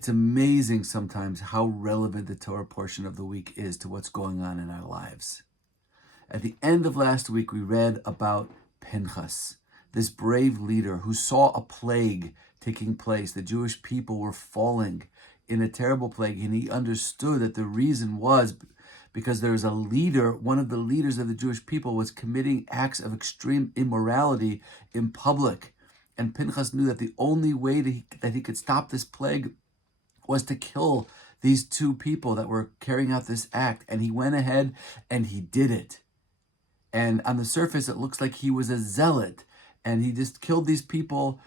It's amazing sometimes how relevant the Torah portion of the week is to what's going on in our lives. At the end of last week, we read about Pinchas, this brave leader who saw a plague taking place. The Jewish people were falling in a terrible plague, and he understood that the reason was because there's a leader, one of the leaders of the Jewish people was committing acts of extreme immorality in public. And Pinchas knew that the only way that he could stop this plague was to kill these two people that were carrying out this act. And he went ahead and he did it. And on the surface, it looks like he was a zealot and he just killed these people.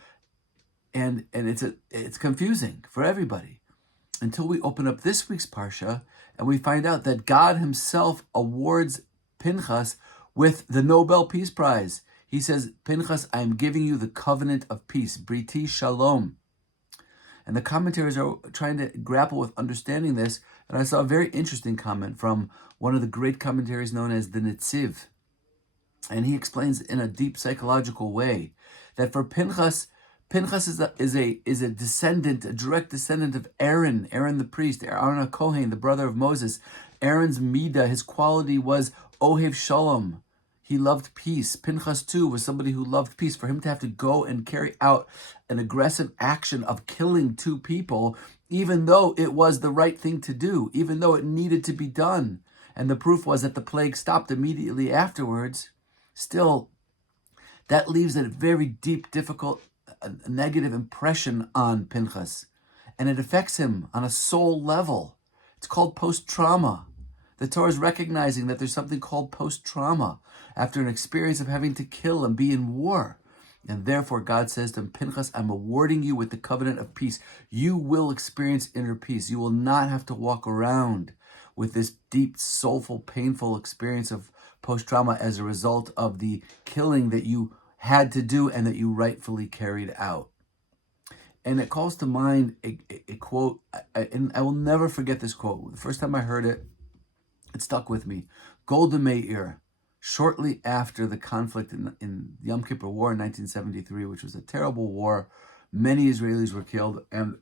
And it's confusing for everybody until we open up this week's Parsha and we find out that God himself awards Pinchas with the Nobel Peace Prize. He says, Pinchas, I am giving you the covenant of peace, Briti Shalom. And the commentaries are trying to grapple with understanding this. And I saw a very interesting comment from one of the great commentaries known as the Netziv. And he explains in a deep psychological way that for Pinchas is a descendant, a direct descendant of Aaron the priest, Aaron HaKohen, the brother of Moses. Aaron's midah, his quality was Ohev Shalom. He loved peace. Pinchas too was somebody who loved peace. For him to have to go and carry out an aggressive action of killing two people, even though it was the right thing to do, even though it needed to be done, and the proof was that the plague stopped immediately afterwards, still, that leaves a very deep, difficult, negative impression on Pinchas. And it affects him on a soul level. It's called post-trauma. The Torah is recognizing that there's something called post-trauma after an experience of having to kill and be in war. And therefore, God says to him, Pinchas, I'm awarding you with the covenant of peace. You will experience inner peace. You will not have to walk around with this deep, soulful, painful experience of post-trauma as a result of the killing that you had to do and that you rightfully carried out. And it calls to mind a quote, and I will never forget this quote. The first time I heard it, it stuck with me. Golda Meir, shortly after the conflict in Yom Kippur War in 1973, which was a terrible war, many Israelis were killed. And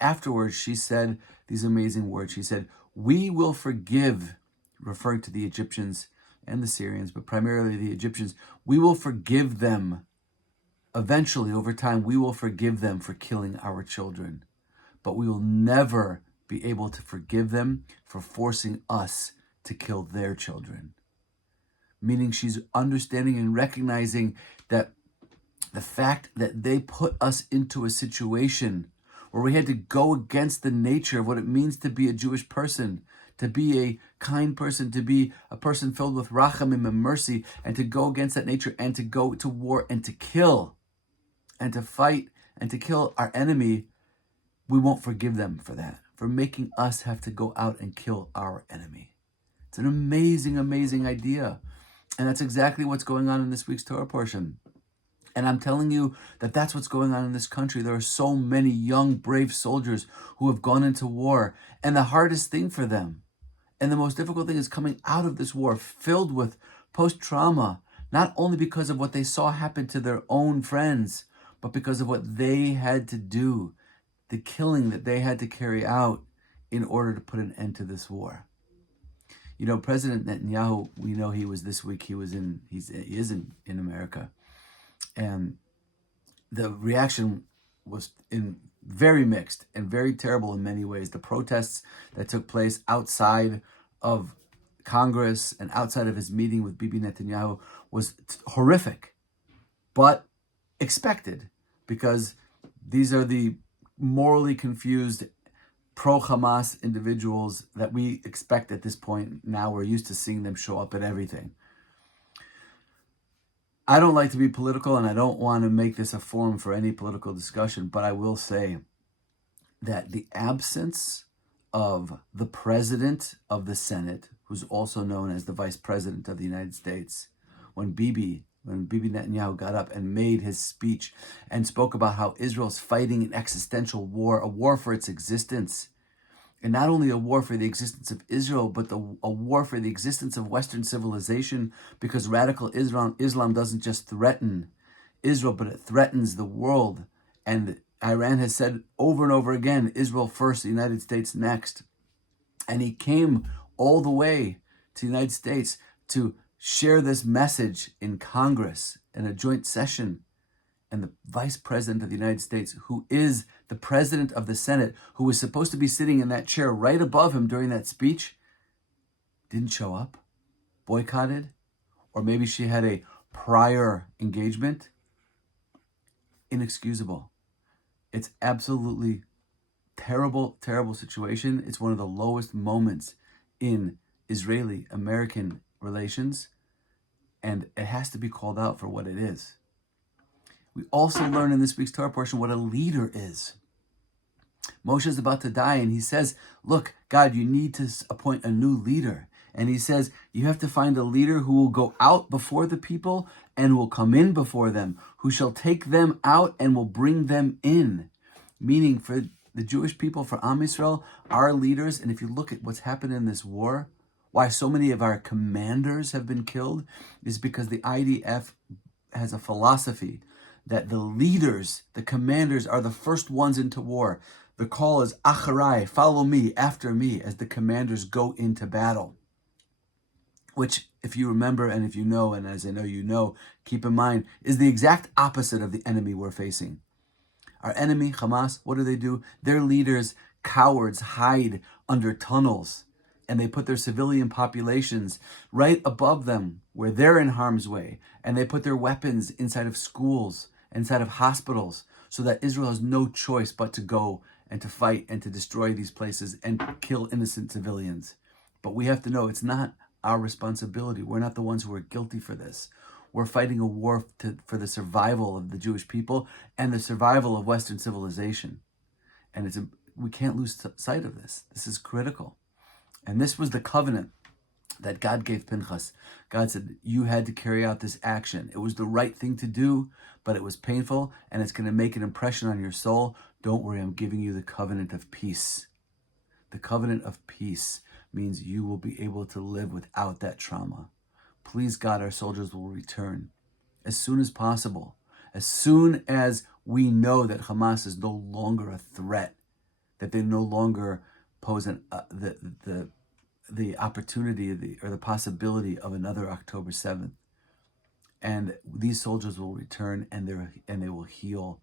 afterwards, she said these amazing words. She said, we will forgive, referring to the Egyptians and the Syrians, but primarily the Egyptians, we will forgive them. Eventually, over time, we will forgive them for killing our children. But we will never be able to forgive them for forcing us to kill their children. Meaning she's understanding and recognizing that the fact that they put us into a situation where we had to go against the nature of what it means to be a Jewish person, to be a kind person, to be a person filled with rachamim and mercy, and to go against that nature and to go to war and to kill and to fight and to kill our enemy, we won't forgive them for that, for making us have to go out and kill our enemy. It's an amazing, amazing idea. And that's exactly what's going on in this week's Torah portion. And I'm telling you that that's what's going on in this country. There are so many young, brave soldiers who have gone into war. And the hardest thing for them, and the most difficult thing is coming out of this war filled with post-trauma, not only because of what they saw happen to their own friends, but because of what they had to do, the killing that they had to carry out in order to put an end to this war. You know, President Netanyahu, we know he is in America. And the reaction was very mixed and very terrible in many ways. The protests that took place outside of Congress and outside of his meeting with Bibi Netanyahu was horrific, but expected, because these are the morally confused pro-Hamas individuals that we expect at this point. Now we're used to seeing them show up at everything. I don't like to be political, and I don't want to make this a forum for any political discussion, but I will say that the absence of the president of the Senate, who's also known as the vice president of the United States, when Bibi Netanyahu got up and made his speech and spoke about how Israel's fighting an existential war, a war for its existence, and not only a war for the existence of Israel, but a war for the existence of Western civilization, because radical Islam doesn't just threaten Israel, but it threatens the world. And Iran has said over and over again, Israel first, the United States next. And he came all the way to the United States to share this message in Congress in a joint session. And the Vice President of the United States, who is the President of the Senate, who was supposed to be sitting in that chair right above him during that speech, didn't show up, boycotted, or maybe she had a prior engagement. Inexcusable. It's absolutely terrible, terrible situation. It's one of the lowest moments in Israeli-American relations, and it has to be called out for what it is. We also learn in this week's Torah portion what a leader is. Moshe is about to die, and he says, look, God, you need to appoint a new leader. And he says, you have to find a leader who will go out before the people and will come in before them, who shall take them out and will bring them in. Meaning for the Jewish people, for Am Yisrael, our leaders, and if you look at what's happened in this war, why so many of our commanders have been killed, is because the IDF has a philosophy that the leaders, the commanders, are the first ones into war. The call is Acharai, follow me, after me, as the commanders go into battle. Which, if you remember and if you know, and as I know you know, keep in mind, is the exact opposite of the enemy we're facing. Our enemy, Hamas, what do? Their leaders, cowards, hide under tunnels, and they put their civilian populations right above them where they're in harm's way, and they put their weapons inside of schools, inside of hospitals, so that Israel has no choice but to go and to fight and to destroy these places and kill innocent civilians. But we have to know it's not our responsibility. We're not the ones who are guilty for this. We're fighting a war for the survival of the Jewish people and the survival of Western civilization. And we can't lose sight of this. This is critical. And this was the covenant that God gave Pinchas. God said, you had to carry out this action. It was the right thing to do, but it was painful, and it's going to make an impression on your soul. Don't worry, I'm giving you the covenant of peace. The covenant of peace means you will be able to live without that trauma. Please God, our soldiers will return as soon as possible. As soon as we know that Hamas is no longer a threat, that they no longer pose the opportunity or the possibility of another October 7th. And these soldiers will return, and they will heal,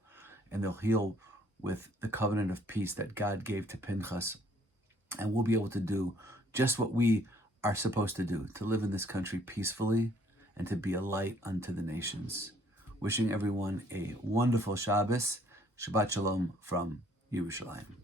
and they'll heal with the covenant of peace that God gave to Pinchas. And we'll be able to do just what we are supposed to do, to live in this country peacefully and to be a light unto the nations. Wishing everyone a wonderful Shabbos. Shabbat Shalom from Yerushalaim.